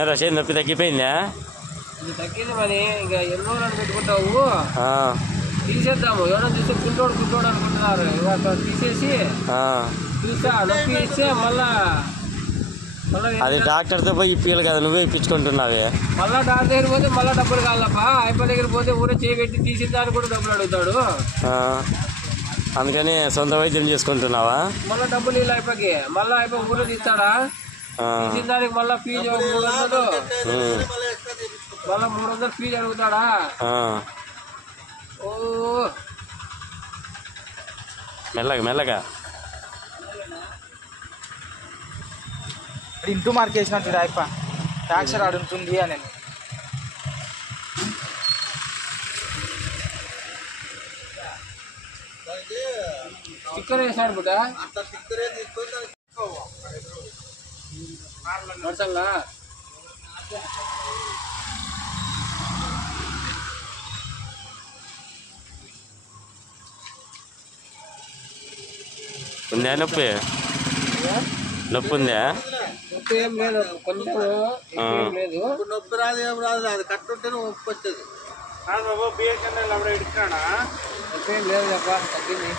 ఏరా చేతి నొప్పి తగ్గిపోయిందా? తగ్గింది మరి. ఇంకా ఎన్నో రోజులు పెట్టుకుంటావు, తీసేద్దాము. ఎవరైనా చూస్తే గుంటోడు అనుకుంటున్నారు. ఇవాళ తీసేసి చూస్తా, నొప్పి ఇస్తే మళ్ళా అది డాక్టర్తో పోయి ఇప్పియాలి కదా, నువ్వే ఇప్పించుకుంటున్నావే. మళ్ళా డాక్టర్ దగ్గర పోతే మళ్ళీ డబ్బులు కావాలప్పా. అయిపోయి దగ్గర పోతే ఊరే చేయబెట్టి తీసిన దానికి కూడా డబ్బులు అడుగుతాడు. అందుకని సొంత వైద్యం చేసుకుంటున్నావా? మళ్ళీ డబ్బులు ఇలా అయిపోయి మళ్ళీ అయిపోయి ఊరే తీస్తాడా? తీసిన దానికి మళ్ళీ ఫీజు 300, మళ్ళీ 300 ఫీజు అడుగుతాడా? ఓ మెల్లగా ఇంటూ మార్క్ వేసినట్టు అయిపో ట్యాక్స్ అడుగుతుంది అని. స్టిక్కర్ వేసాడు బిడ్డ. నడుసంగా ఉందా నొప్పి? నొప్పి ఉందా? నొప్పి ఏం లేదు, కొంచెం లేదు. నొప్పి రాదు, ఏం రాదు. అది కట్టుంటే నొప్పి వచ్చేది. నొప్పి ఏం లేదు తగ్గింది.